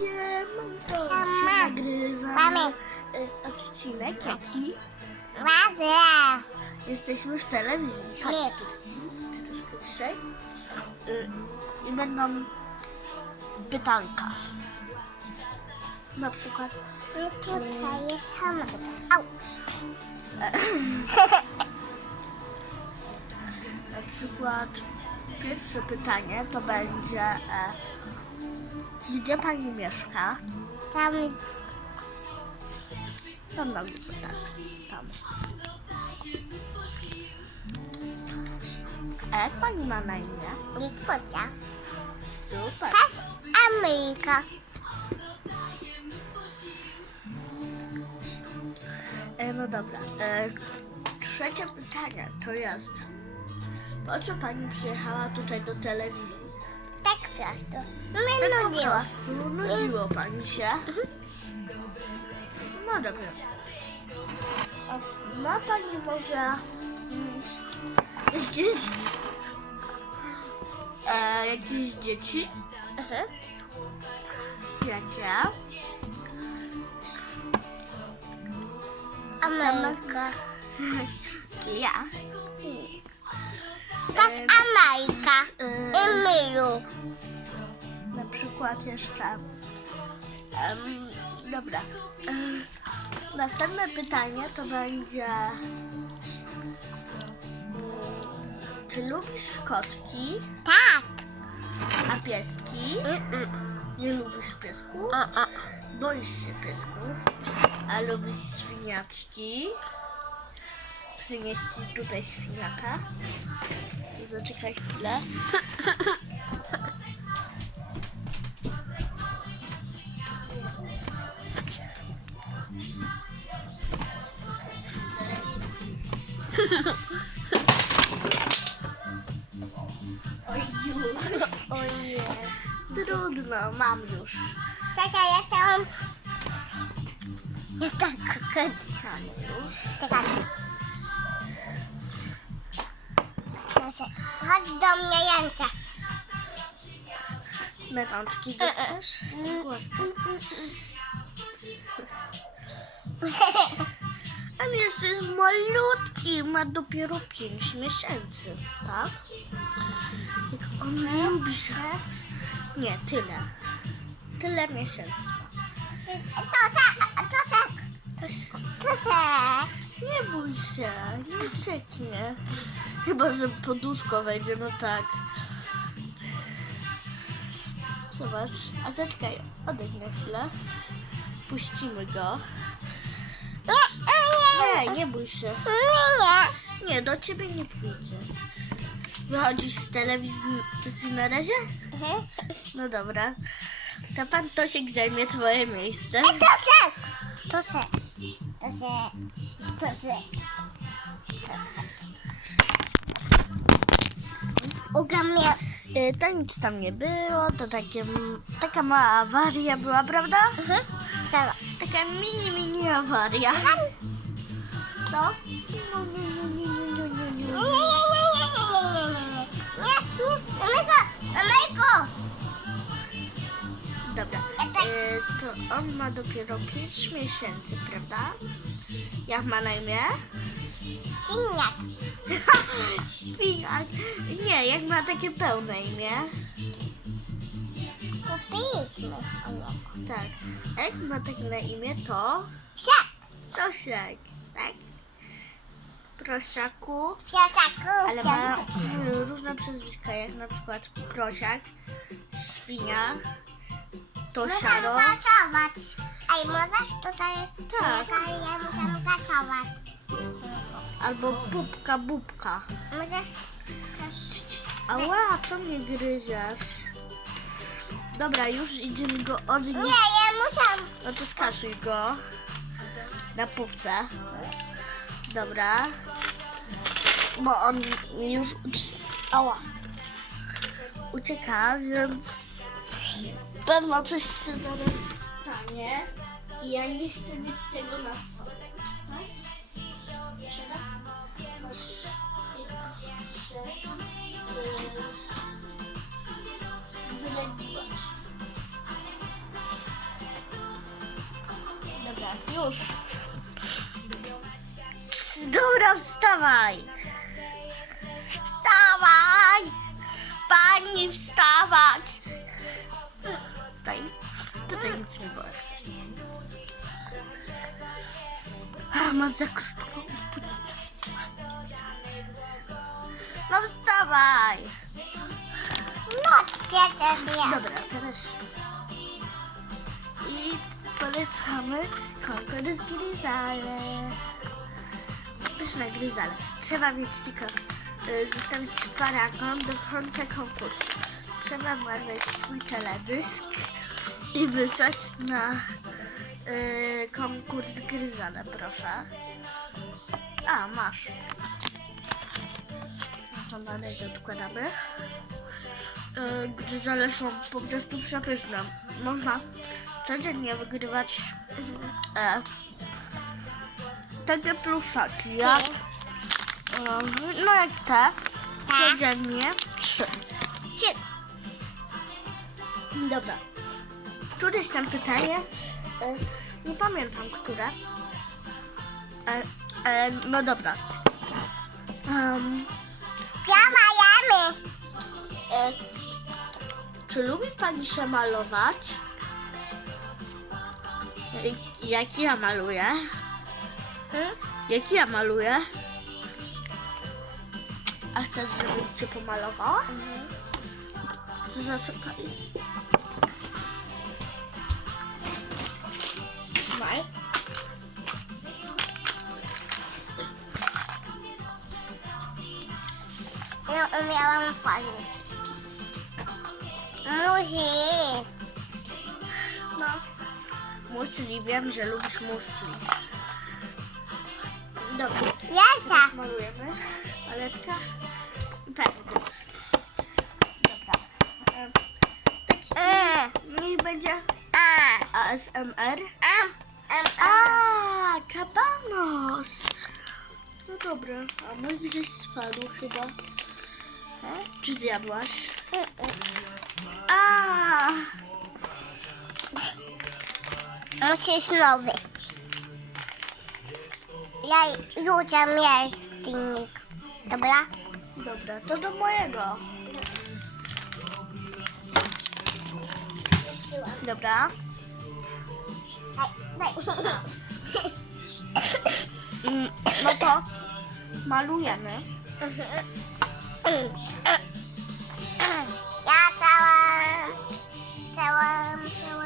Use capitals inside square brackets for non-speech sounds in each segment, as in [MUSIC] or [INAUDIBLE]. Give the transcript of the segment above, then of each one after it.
Siemanko, Siema. nagrywamy Mamy. y, odcinek jaki? Ładnie. Jesteśmy w telewizji. Chodź Nie. tutaj, ty troszkę bliżej. Y, I będą pytanka. Na przykład No tutaj jest sama. Au. [LAUGHS] Na przykład pierwsze pytanie to będzie e, gdzie pani mieszka? Tam Tam na górze, tak. Tam. A jak pani ma na imię? Wiktoria. Super. Też Ameryka. E, no dobra. E, trzecie pytanie to jest po co pani przyjechała tutaj do telewizji? Tak prosto. Mnie Tak po nudziło. prostu Nudziło pani się? No dobra. A ma pani może jakieś, e, jakieś dzieci? Mhm. Jakie? Ameryka. [LAUGHS] Ja. Też Ameryka. E, Emilu. na przykład jeszcze. Em, dobra. Em, następne pytanie to będzie. mm, Czy lubisz kotki, Tak. a pieski? Nie lubisz piesków? A, a. Boisz się piesków? A lubisz świniaczki? Przynieść tutaj świniaka? To zaczekaj chwilę. Ojej. Trudno, mam już. Czekaj, ja chciałam... Ja tak kokotka. Już. Czekaj. Proszę, chodź do mnie, Janka. Na rączki go chcesz? Głaskam. On jeszcze jest malutki, ma dopiero 5 miesięcy, tak? Jak on lubi się. Nie, tyle. Tyle miesięcy. ma. To tak, to tak. To tak. Nie bój się, nie ucieknie. Chyba, że poduszko wejdzie, no tak. Zobacz, a zaczekaj, odejdź na chwilę. Puścimy go. Nie, Nie, nie bój się. nie. Do ciebie nie pójdzie. Wychodzisz z telewizji na razie? Mhm. No dobra. To pan Tosiek zajmie twoje miejsce. To tak. To tak. To tak. To tak. Uga mnie. Y, To nic tam nie było, to takie, taka mała awaria była, prawda? Mhm. Dobra. Taka mini, mini awaria. To? No, nie, nie, nie, nie, nie, nie, Nie, nie. nie, nie, nie, nie, nie, nie, nie. Nie, tu. Ameryko. Ameryko. Dobra, y, to on ma dopiero 5 miesięcy, prawda? Jak ma na imię? Siniak. Świniak. Nie, jak ma takie pełne imię? Kupiliśmy. Tak. Jak ma takie na imię, to Siak. Tosiek, tak? Prosiaku. Piasaku. Ale ma różne przezwiska, jak na przykład prosiak, świnia, tosiaro. Możemy pracować. Ej, możesz tutaj? Tak. Ja muszę pracować. Albo pupka, bubka. Możesz? Ała, co mnie gryziesz? Dobra, już idziemy go Nie, odnieść. ja muszę. No to skasuj go na pupce. Dobra. Bo on już Ała. ucieka, więc pewno coś się zaraz stanie. I ja nie chcę mieć tego na już. Dobra, wstawaj. Wstawaj. Pani wstawać. Tutaj, tutaj nic nie było. A, masz za krótką spódnicę. No wstawaj. No, świecę. Dobra, teraz. I polecamy konkurs gryzale. Pyszne gryzale. Trzeba mieć tylko y, zostawić paragon do końca konkursu. Trzeba marzyć swój teledysk i wysłać na y, konkurs gryzale, proszę. A, masz. No na razie odkładamy. E, gryzale są po prostu przepyszne. Można codziennie wygrywać e, takie pluszaki, jak, e, no jak te, codziennie trzy. Trzy. Dobra. Któreś tam pytanie, e, nie pamiętam które. E, e, no dobra. Um, Piawajamy. E, czy lubi Pani się malować? Jak- Jak ja maluję? Hmm? Jak ja maluję? A chcesz, żebym Cię pomalowała? To zaczekaj. Trzymaj. Ja umiałam fajnie. Musi. Musli, wiem, że lubisz musli. Dobra. Jaka? Malujemy. Paletka. Pędzel. Dobra. E, Taki niech będzie A. ASMR. A, kabanos. No dobra, a mój gdzieś spadł chyba. E? Czy zjadłaś? A, Musisz nowy. Ja Ludzia miałeś filmik. Dobra? dobra, to do mojego. Dobra. Mm, No to malujemy. Ja całam, całam, całam.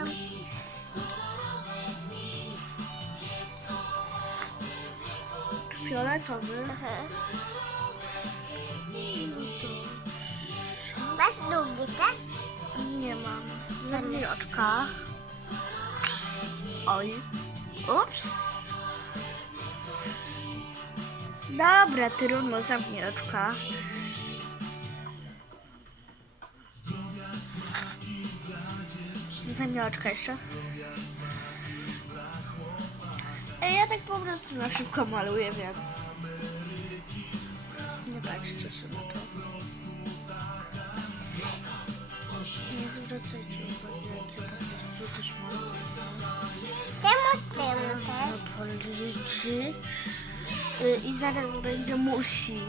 Fioletowy. Masz długi też? Nie mam. Zamiłoczka. Oj. Ups. Dobra, trudno, zamknij oczka. Zamknij oczka jeszcze. Ja tak po prostu na szybko maluję, więc... Nie patrzcie się na to. Nie zwracajcie uwagi, jak ja po prostu też maluję. Ty No też? policzy. Y, I zaraz będzie musi.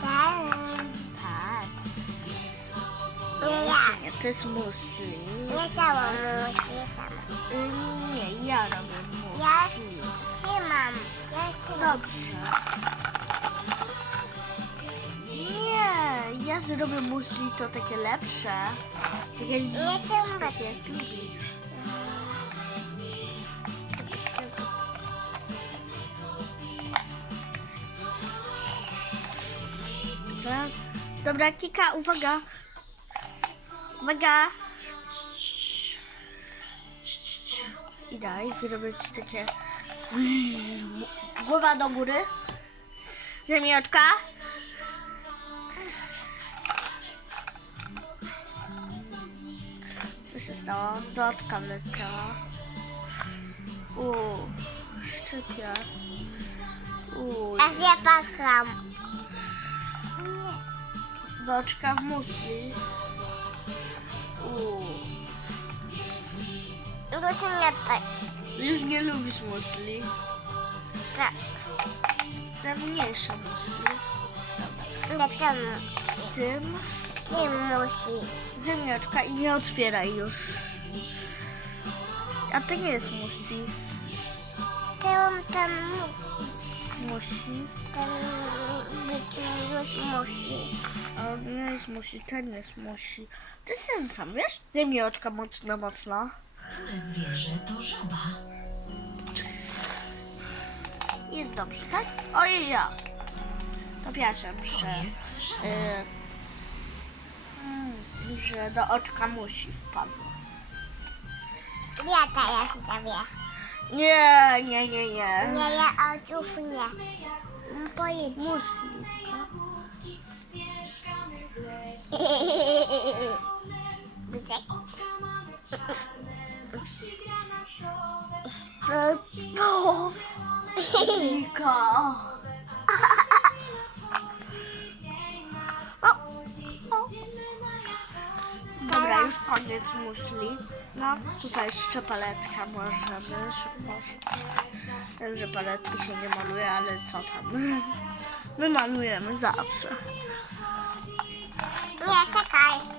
Tak. Tak. Ja. To jest musli. Nie całą musi sama. Y, Nie, ja robię Ja trzymam. Ja trzymam. Dobrze. Nie, ja zrobię musli to takie lepsze. Takie, Nie trzymam. takie jak lubisz. Raz. Dobra, Kika, uwaga. Uwaga. I daj zrobić takie głowa do góry. Ziemioczka. Co się stało? Dotka leciała. Uuu, szczypia. Uuu, Ja się pakam. doczka w musli. Uuu. Muszę mnie tak. Już nie lubisz musli. Tak. Te mniejsze musli. Dlaczego? Tym Nie musi. ziemniaczka i nie otwieraj już. A to nie jest musi. Chciałam tam Musi. ten być musi. A nie jest musi, ten jest musi. To jest ten sam, wiesz? Ziemniaczka mocno, mocno. Które zwierzę to żaba? Jest dobrze, tak? Ojej, ja. To pierwsze, To że, jest żaba. y, mm, że do oczka musi wpadło. Ja teraz zrobię. Nie, nie, nie, nie. Nie, ja oczów nie. Pojedź. Musi [LAUGHS] tylko. Wika. [LAUGHS] Dobra, już koniec muszli. No, tutaj jeszcze paletka możemy. Może. Wiem, że paletki się nie maluje, ale co tam. [LAUGHS] My malujemy zawsze. Nie, czekaj.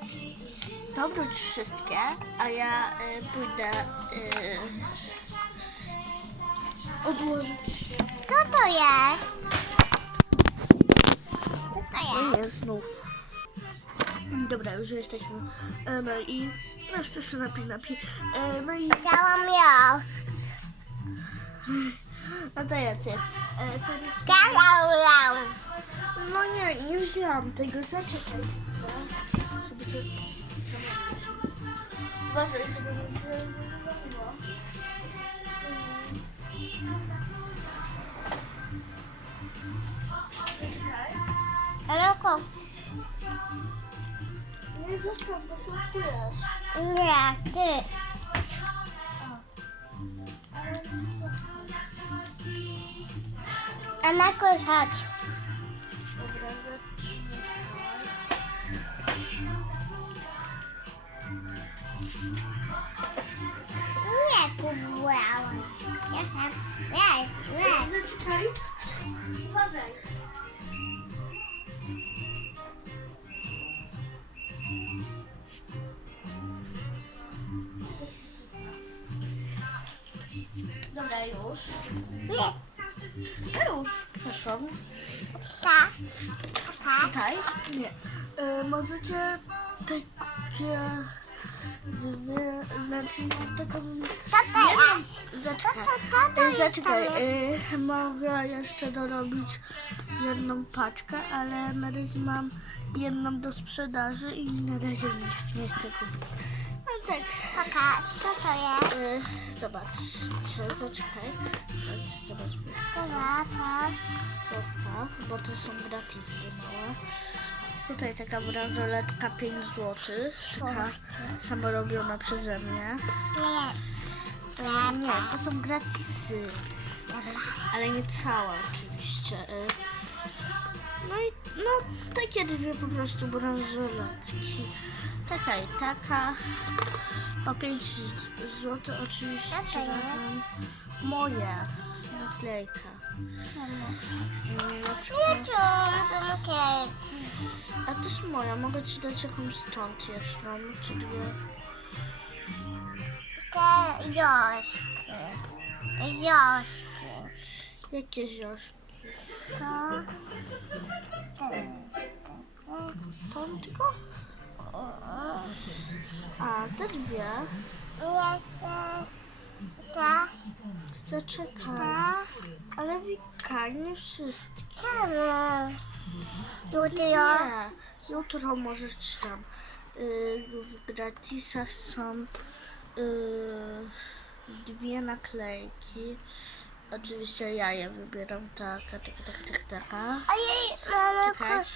To obróć wszystkie, a ja y, pójdę y, odłożyć. Co to jest? Co to jest? Nie, znów. Dobra, już jesteśmy. E, No i jeszcze się napij, napij. E, No i Chciałam ją. no to jest. E, to nie- Chciałam ją. No nie, nie wzięłam tego. Zaczekaj. Żeby. Uważaj, żeby mi się nie wywaliło. Zaczekaj. Aloko. Nie zostaw, bo Weź, weź. Zaczekaj. Uważaj. Dobra, już. Nie. Już. Przeszłam. Tak. Tak. Tutaj? Nie. E, możecie takie dwie, znaczy taką? Zaczekaj. Zaczekaj, e, mogę jeszcze dorobić jedną paczkę, ale na razie mam jedną do sprzedaży i na razie nic nie chcę kupić. No tak, Pokaż, co to jest? e, zobaczcie, zaczekaj. Zobacz, Zobaczmy. Dobra, co? Zostaw, bo to są gratisy małe. Tutaj taka bransoletka 5 zł, taka samorobiona przeze mnie. Nie. To są gratisy. Ale nie cała oczywiście. No i no takie dwie po prostu bransoletki. Taka i taka. Po 5 zł oczywiście razem. Moje. Naklejka. A to jest moja, mogę ci dać jakąś stąd jedną, czy dwie. Te joszki. Joszki. Jakie zioszki? To... Tą tylko? A, te dwie. Jeszcze... Ta. Zaczekaj. Ta. Ale Wika, nie wszystkie. Czemu? Jutro. Jutro możesz ci tam. Y, w gratisach są y, dwie naklejki. Oczywiście ja je wybieram taka, taka, taka, taka, taka. Ojej, mamy Czekaj. kosz.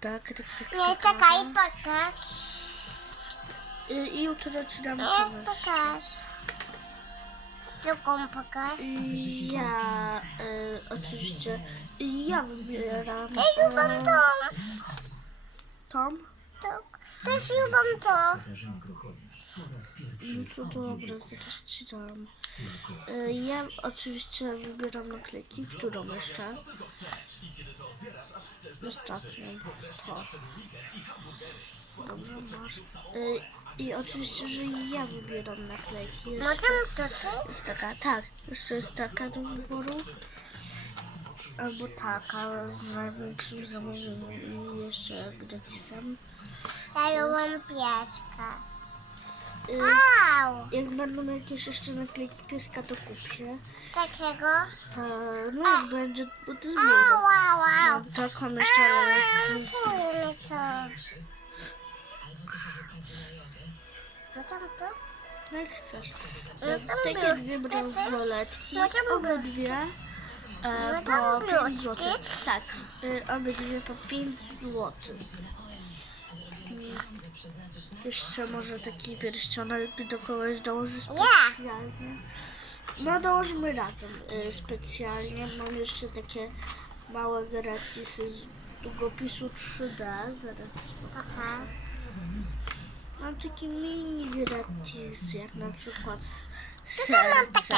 Tak, tak, tak, Nie, taka. czekaj, pokaż. Y, I jutro ci dam Nie, pokaż. Drugą pokaż. I ja y, oczywiście ja wybieram Ej, lubam to. tą. Tak. Też lubam to. No to dobra, zaraz ci dam. Y, Ja oczywiście wybieram naklejki, którą jeszcze? Ostatnią. To. Dobra, masz. Y, I oczywiście, że ja wybieram naklejki. Jeszcze Mogę tutaj? jest taka, tak, jeszcze jest taka do wyboru. Albo taka z największym zamówieniem i jeszcze gratisem. Ja pieska. Y, Wow! Jak będą jakieś jeszcze naklejki pieska, to kupię. Takiego? To, no jak będzie, bo to jest moda. wow, wow. Mam taką jeszcze to. No tam to? No jak chcesz. No E, tam Takie było. dwie bransoletki, No obydwie e, No po tam 5 wróćki. zł. Tak, e, obydwie po 5 zł. Jeszcze może taki pierścionek do kogoś dołoży specjalnie. No dołożymy razem e, specjalnie. Mam jeszcze takie małe gratisy z długopisu 3D. Zaraz Pokaż. Mam taki mini gratis, jak na przykład takie serce.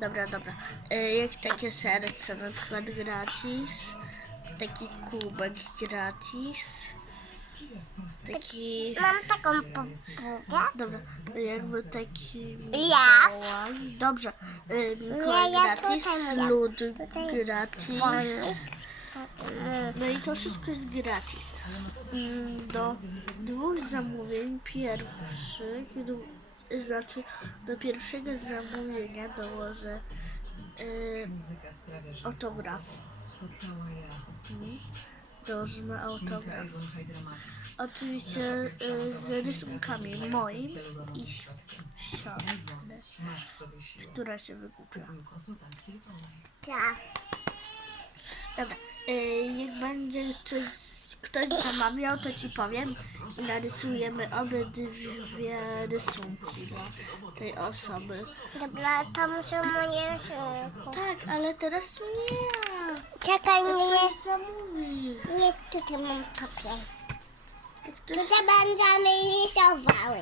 Dobra, dobra. E, Jak takie serce na przykład gratis. Taki kubek gratis. Taki... Mam taką papugę. Dobra, jakby taki Ja. Mikołaj. Dobrze. E, Mikołaj gratis, lód gratis. Mm. No i to wszystko jest gratis. Mm, Do dwóch zamówień pierwszych, znaczy do pierwszego zamówienia dołożę y, autograf. Dołożymy autograf. Oczywiście y, z rysunkami moim i siostry, która się Lupowej. Tak. Dobra, jak będzie coś, ktoś zamawiał, to ci powiem i narysujemy obydwie rysunki dla tej osoby. Dobra, to muszę moje rysunku. Tak, ale teraz nie. Czekaj, nie. Ktoś zamówi. Nie, tutaj mam papier. Jak ktoś Tutaj będziemy rysowały.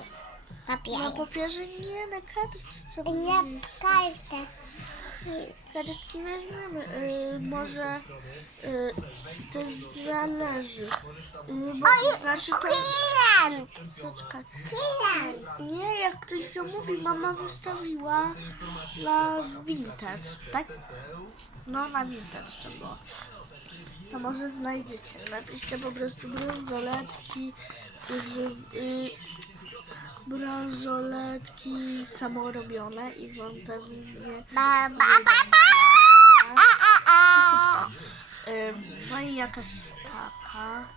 na Papier. papierze nie, na kartce. Nie, mówi. Kartę. Kartki weźmiemy. Y, może y, to zależy. Y, bo, znaczy to... Nie, jak ktoś zamówi, mama wystawiła na vintage, tak? No, na vintage to było. To może znajdziecie. Napiszcie po prostu bransoletki, ży- y, bransoletki samorobione i wam pewnie Ba, ba, ba, ba. No i jakaś taka.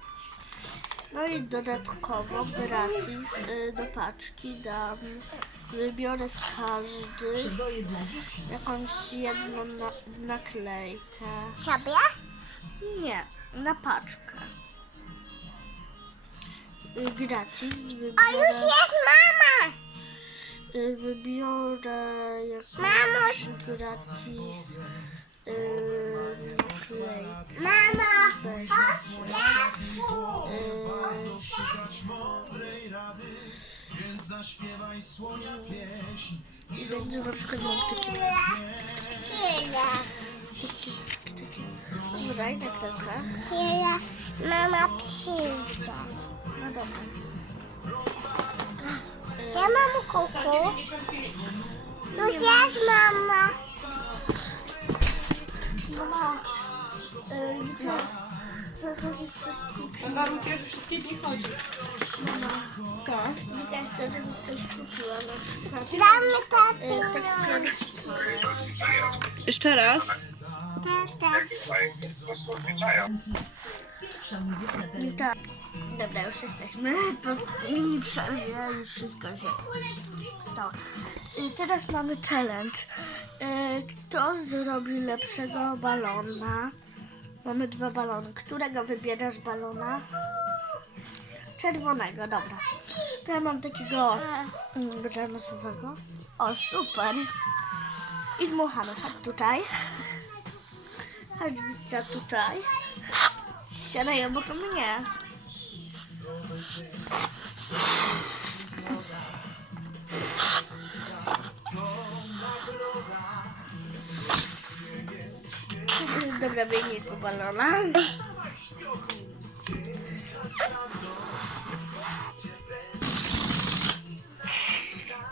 No i dodatkowo gratis y, do paczki dam. Wybiorę z każdych jakąś jedną na, naklejkę. Sobie? Nie, na paczkę. Y, Gratis O, już wybiorę, jest mama. y, wybiorę jakąś Mamuś. gratis y, naklejkę. Mama. Chodź, Więc zaśpiewaj słonia pieśń. I będzie na przykład mam takie, Chwilę. takie, takie, dobra, i naklejkę. Chwilę. Mama przyjdzie. No dobra. Ja mam kuku. Jest mama. Mama, y, co, co robisz wszystko? Warunki już wszystkie dni chodzi. Co? Witaj, chcę, żebyś coś kupiła, na przykład y, papier. taki pierścionek. Jeszcze raz. Tak, tak. I tak. Dobra, już jesteśmy po mini przerwie, już wszystko się stało. I teraz mamy challenge. Y, Kto zrobi lepszego balona? Mamy dwa balony. Którego wybierasz balona? Czerwonego, dobra. To ja mam takiego mm, granatowego. O, super. I dmuchamy. Chodź tutaj. Chodź Wicia tutaj. Siadaj obok mnie. Dobra, wyjmij po balona.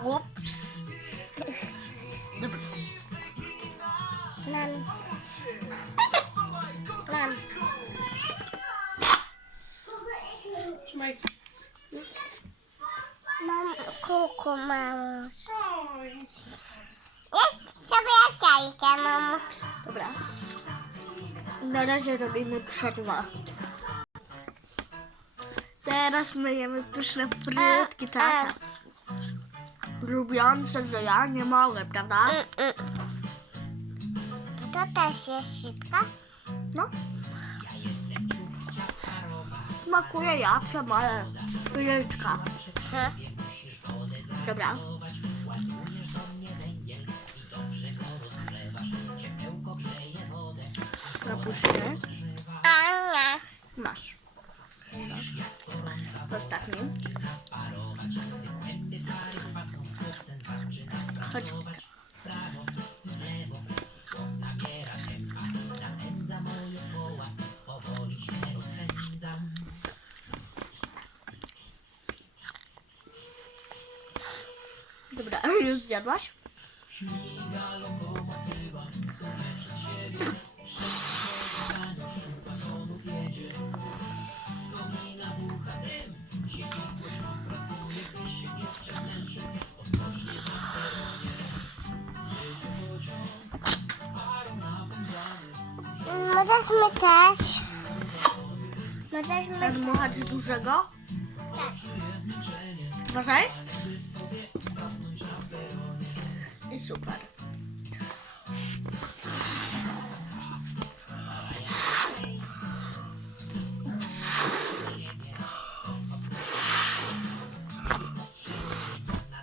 Łup. Trzymaj. Mam kuku, mamo. Jedź sobie jajkę, mamo. Dobra. Na razie robimy przerwę. Teraz myjemy pyszne frytki, tak? Lubiące, że ja nie mogę, prawda? To też jest sitka? No. Smakuje jabłkiem, ale frytka. Dobra. Napuścimy. A nie. Masz. Ostatni. Chodź. Już zjadłaś? Możesz my też. Możesz my Nadmuchać dużego? Uważaj. Super.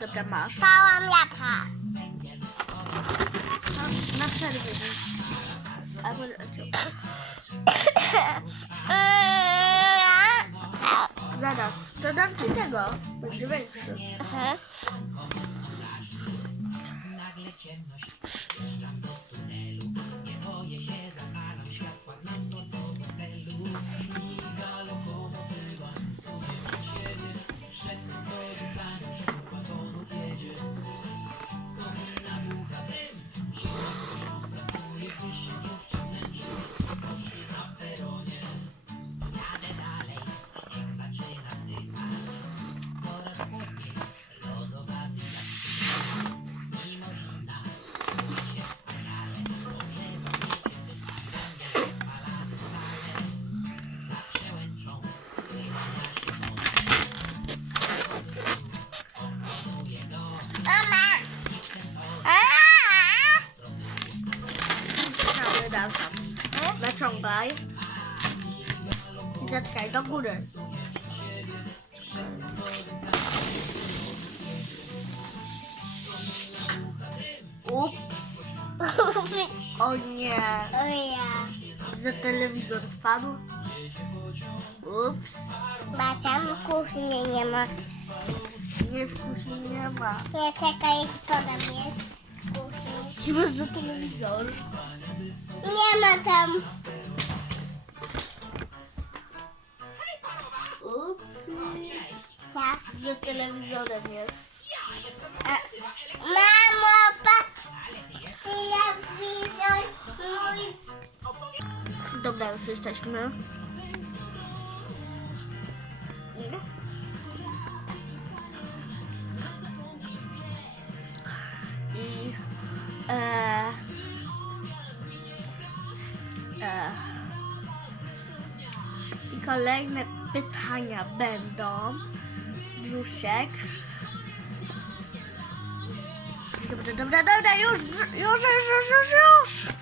Dobra, masz. Pałam jabłka. Na przerwę. Albo... Zaraz, to dam ci tego. Będzie większy. Aha. Góry. Ups. O nie. O ja. Za telewizor wpadł. Ups. Bacia, w kuchni nie ma. Nie w kuchni nie ma. Nie czekaj, co tam jest w kuchni. Chyba za telewizor. Nie ma tam. Telewizorem jest. Mamo, patrz. Telewizor mój. Dobra, już jesteśmy. I e, e, i kolejne pytania będą. Brzuszek. Dobra, dobra, dobra, już, już, już, już, już, już.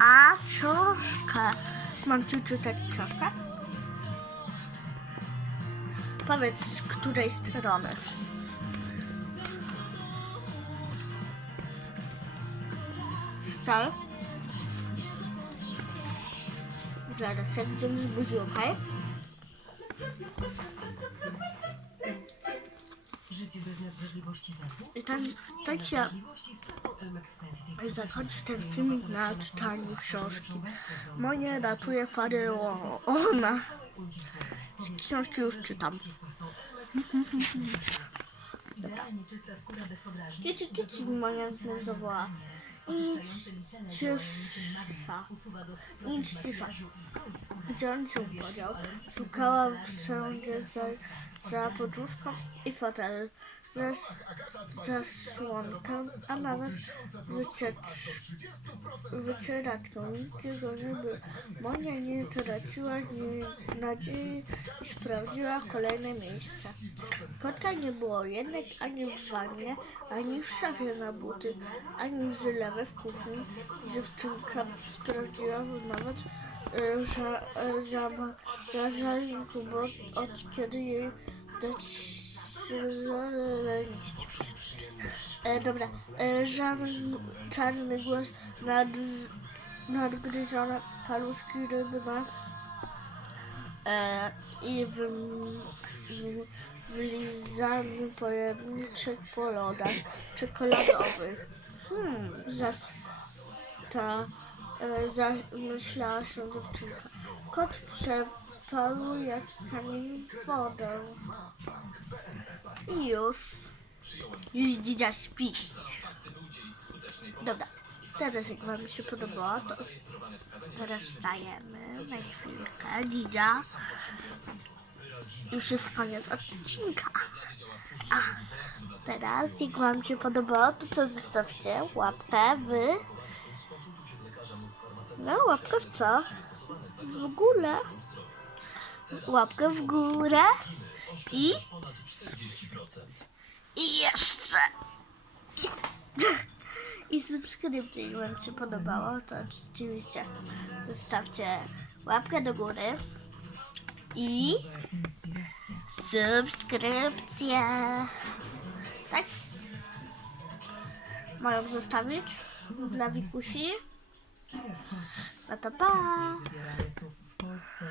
A książkę. Mam ci czytać książkę? Powiedz, z której strony. Wstań. Zaraz, jak będziemy zbudził, okej? Zębów? I tam, tak się Nadwrażliwości z prostą zakończyć ten filmik na czytaniu książki. Moje ratuje Ona. Z książki już czytam. Czysta skóra bez podrażnień. Kici, kici, moja znów zawoła. I nic cisza. Nic cisza. Gdzie on się? Szukała wszędzie za, za poduszką i fotel, za, s- za słonkę, a nawet wycieraczką. Nie było. Monia nie traciła nadziei i sprawdziła kolejne miejsca. Kotka nie było jednak ani w wannie, ani w szafie na buty, ani w zlewie w kuchni. Dziewczynka sprawdziła nawet e, że e, bo od kiedy jej dać liść. E, dobra, e, żaden czarny głos nad, nadgryzione paluszki ryby na e, i w, w, wlizany pojemniczek po lodach czekoladowych. Hmm, zas ta zamyślała się dziewczynka. Kot przepadł jak kamień wodę. I już. Już dzidzia śpi. Dobra. Teraz jak wam się podobało, to teraz wstajemy na chwilkę. Dzidzia. Już jest koniec odcinka. A teraz jak wam się podobało, to co zostawcie łapkę w... No, łapkę w co? W górę. Łapkę w górę. I... I jeszcze... I, [LAUGHS] I subskrypcję, jak wam się podobało, to oczywiście zostawcie łapkę do góry. I... Subskrypcję. Tak? Mają zostawić dla Wikusi. No to pa! Wybieramy słów w Polsce